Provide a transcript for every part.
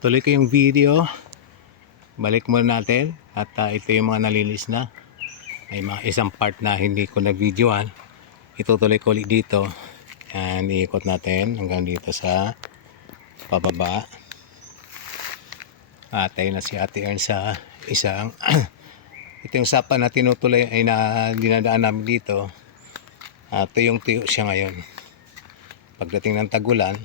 tuloy ko yung video. Balik muna natin. At ah, ito yung mga nalinis na. May mga isang part na hindi ko na-videoan. Itutuloy ko ulit dito. Yan, iikot natin hanggang dito sa pababa. At ayun na si Ate Ern sa isang ito yung sapa na tinutuloy ay na dinadaan namin dito. At tuyong tuyo siya ngayon. Pagdating ng tagulan,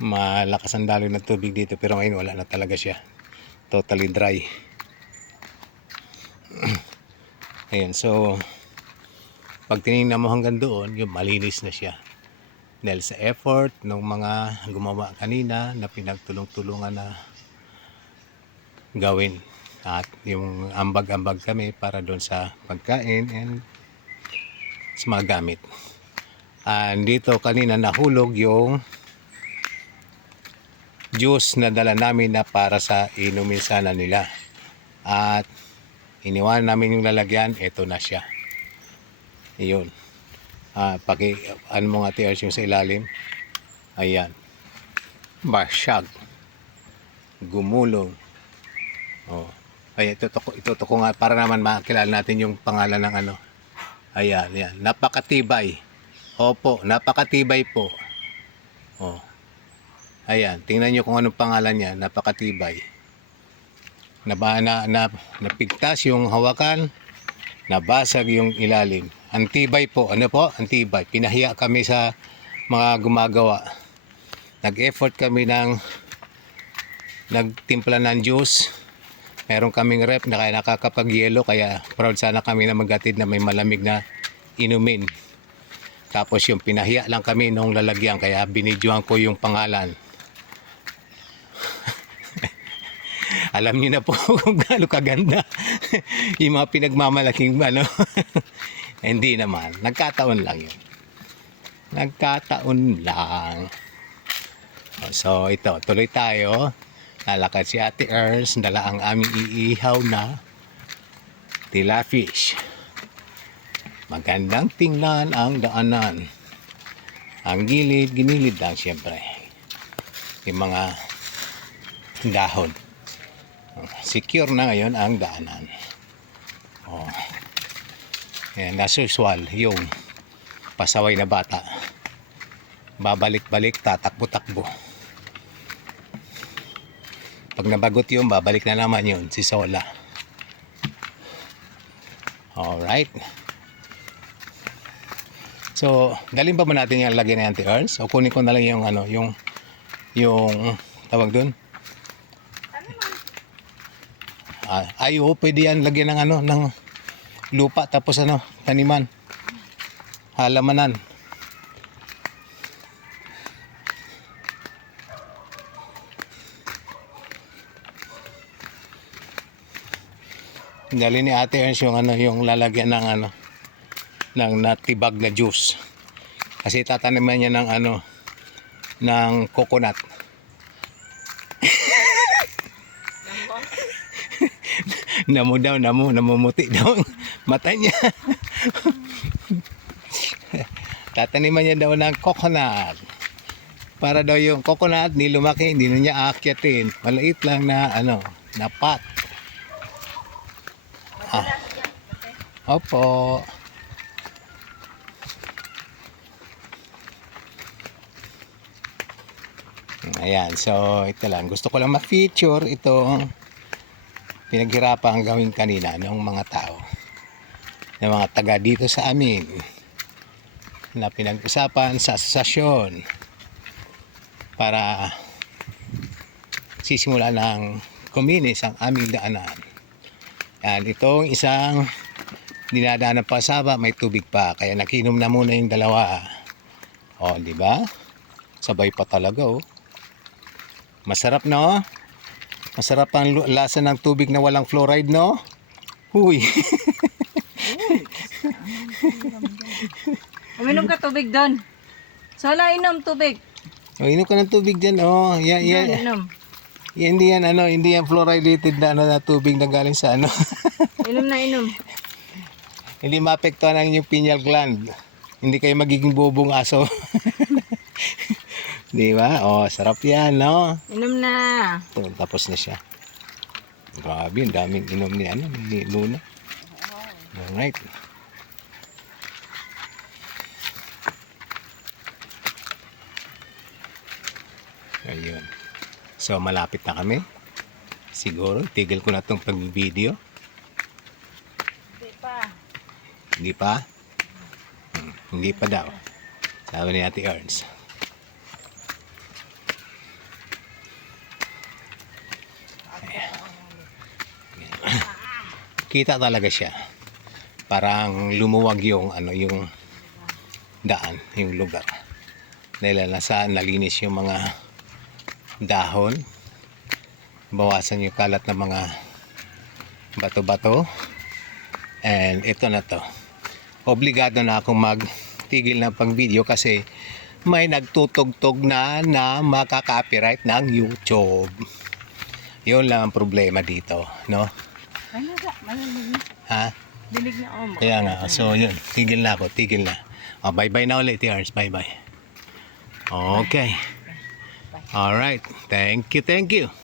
malakas ang daloy ng tubig dito pero ngayon wala na talaga siya. Totally dry. Ayan, so pag tinignan mo hanggang doon, yung malinis na siya. Dahil sa effort ng mga gumawa kanina na pinagtulong-tulungan na gawin. At yung ambag-ambag kami para doon sa pagkain and sa mga gamit. And dito kanina nahulog yung juice na dala namin na para sa inumin sana nila. At iniwan namin yung lalagyan, ito na siya. Iyon. Ah, paki ano mo nga tiers yung sa ilalim. Ayan. Basyag. Gumulong. Oh. Ay, ito ko ito ko nga para naman makilala natin yung pangalan ng ano. Ayan, yan. Napakatibay. Opo, napakatibay po. Oh. Ayan, tingnan niyo kung anong pangalan niya. Napakatibay. Naba, na, na, napigtas yung hawakan, nabasag yung ilalim. Antibay po, ano po? Antibay. Pinahiya kami sa mga gumagawa. Nag-effort kami ng nagtimpla ng juice. Meron kaming rep na kaya nakakapag-yelo kaya proud sana kami na magatid na may malamig na inumin. Tapos yung pinahiya lang kami nung lalagyan kaya binidyohan ko yung pangalan. Alam niyo na po kung gaano kaganda yung mga pinagmamalaking ano. Hindi naman. Nagkataon lang yun. Nagkataon lang. So ito, tuloy tayo. Lalakad si Ate Ernst. Dala ang aming iihaw na tila fish. Magandang tingnan ang daanan. Ang gilid, ginilid lang siyempre. Yung mga dahon. Secure na ngayon ang daanan. Oh. Yan, as usual, yung pasaway na bata. Babalik-balik, tatakbo-takbo. Pag nabagot yun, babalik na naman yun, si Sola. Alright. So, dalhin ba natin yung lagyan ni Auntie Ernst? O kunin ko na lang yung ano, yung yung tawag dun? Ah, ay, oo, pwede yan lagyan ng ano, ng lupa tapos ano, taniman. Halamanan. Dali ni Ate Ernst yung ano, yung lalagyan ng ano, ng natibag na juice. Kasi tataniman niya ng ano, ng coconut. Namo daw, namo, namumuti daw ang mata niya. Tataniman niya daw ng coconut. Para daw yung coconut, ni lumaki, hindi na niya aakyatin. Maliit lang na, ano, na pot. Ah. Opo. Ayan, so ito lang. Gusto ko lang ma-feature itong pinaghirapan ang gawin kanina ng mga tao ng mga taga dito sa amin na pinag-usapan sa asosasyon para sisimula ng kuminis ang aming daanan. Yan, itong isang dinadaan ng pasaba, may tubig pa. Kaya nakinom na muna yung dalawa. O, di ba? Sabay pa talaga, oh. Masarap, no? Masarap ang lasa ng tubig na walang fluoride, no? Huy. Uminom ka tubig doon. Sola, inom tubig. o, inom ka ng tubig dyan, oh. Yan, yan. Doon, inom. Yan, hindi yan, ano, hindi yan fluoridated na, ano, na tubig na galing sa, ano. Inom na inom. hindi maapektuhan ang inyong pineal gland. Hindi kayo magiging bobong aso. Di ba? Oh, sarap yan, no? Inom na. Ito, tapos na siya. Grabe, ang daming inom ni ano, ni Luna. Alright. Ayun. So, malapit na kami. Siguro, tigil ko na itong pag-video. Hindi pa. Hindi pa? Hmm, hindi pa daw. Sabi ni Ate Ernst. Kita talaga siya. Parang lumuwag yung ano yung daan, yung lugar. Dahil nasa nalinis yung mga dahon. Bawasan yung kalat ng mga bato-bato. And ito na to. Obligado na akong magtigil ng pang video kasi may nagtutugtog na na makaka-copyright ng YouTube. Yun lang ang problema dito, no? Ay, naga. Malalig na. Ha? Dilig na oh, ako. Kaya nga, so yun, tigil na ako, tigil na. Oh, bye-bye na ulit, Ernst, bye-bye. Okay. All right. Thank you, thank you.